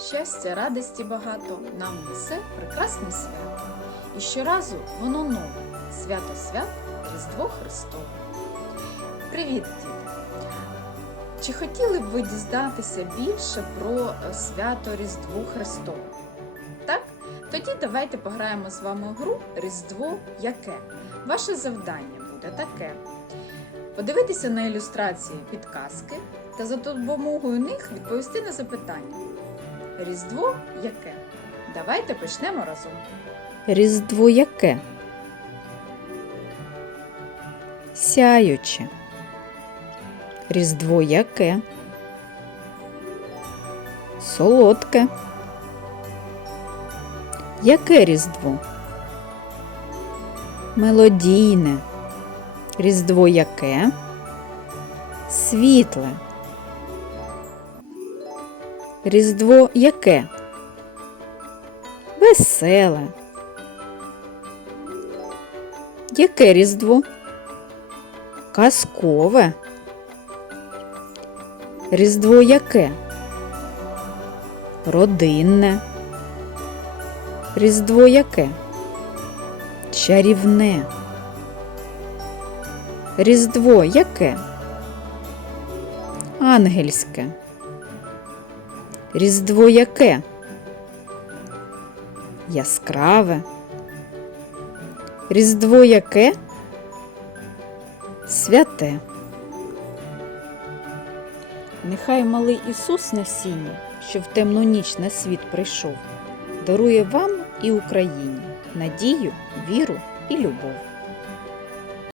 щастя, радості багато нам несе прекрасне свято. І щоразу воно нове свято свят Різдво Христове. Привіт, діти! Чи хотіли б ви дізнатися більше про е, свято Різдво Христове? Так? Тоді давайте пограємо з вами в гру Різдво яке. Ваше завдання буде таке: подивитися на ілюстрації підказки та за допомогою них відповісти на запитання. Різдво яке? Давайте почнемо разом. Різдво яке? Сяюче. Різдво яке? Солодке. Яке різдво? Мелодійне. Різдво яке? Світле. Різдво яке? Веселе. Яке різдво? Казкове. Різдво яке? Родинне. Різдво яке? Чарівне. Різдво яке? Ангельське. Різдво яке? Яскраве. Різдво яке? Святе. Нехай малий Ісус на сіні, що в темну ніч на світ прийшов, дарує вам і Україні надію, віру і любов.